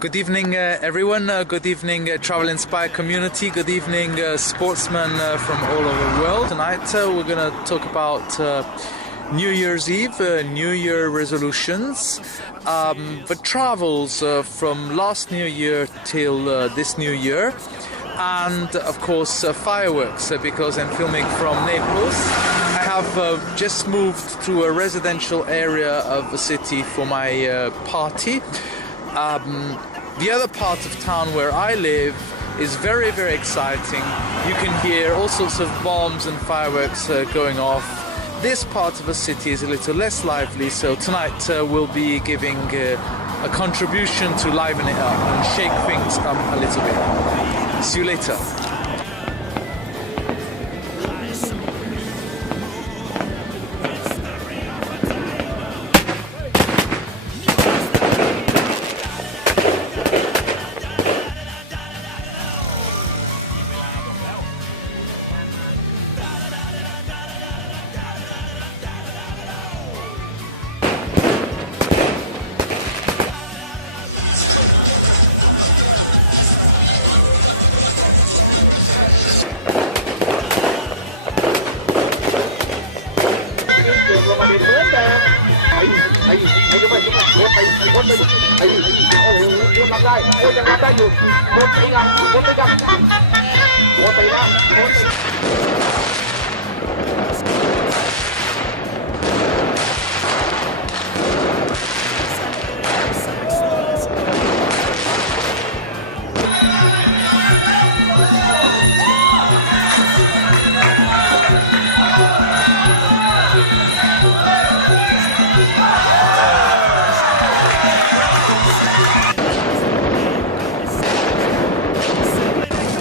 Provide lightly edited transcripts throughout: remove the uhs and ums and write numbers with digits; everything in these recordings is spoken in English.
Good evening, everyone. Good evening, Travel Inspired community. Good evening, sportsmen from all over the world. Tonight, we're going to talk about New Year's Eve, New Year resolutions, the travels from last New Year till this New Year, and of course fireworks, because I'm filming from Naples. I have just moved to a residential area of the city for my party. The other part of town where I live is very, very exciting. You can hear all sorts of bombs and fireworks going off. This part of the city is a little less lively, so tonight we'll be giving a contribution to liven it up and shake things up a little bit. See you later.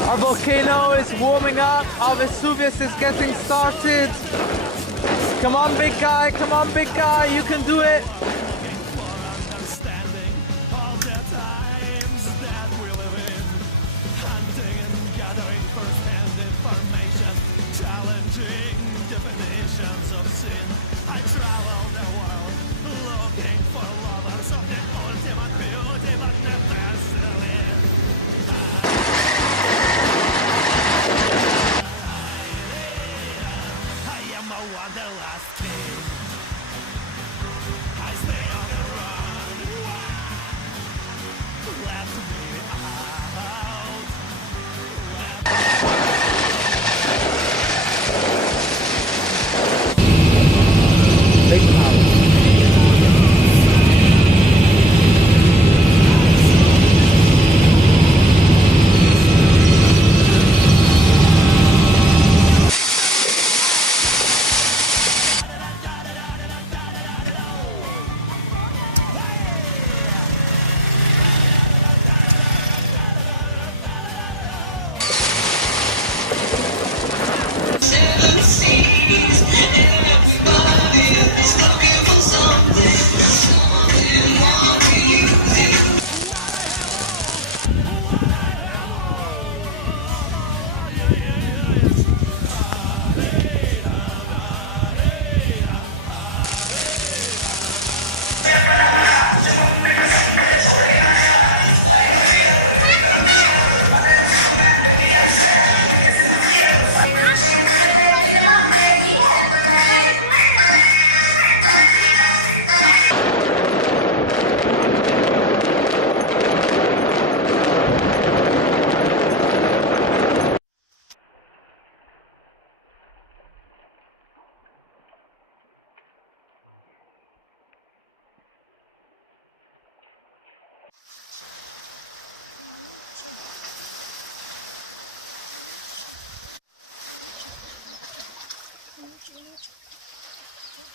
Our volcano is warming up, our Vesuvius is getting started. Come on, big guy, you can do it. Challenging definitions of sin. I travel the world looking for lovers of the ultimate beauty, but never selling. I am a wanderlust king. I stay on the run. Let me out. Big house.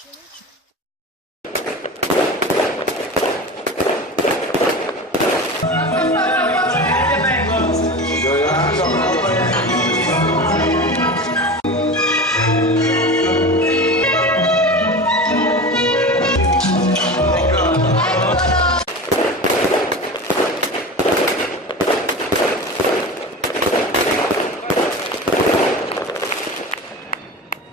Challenge.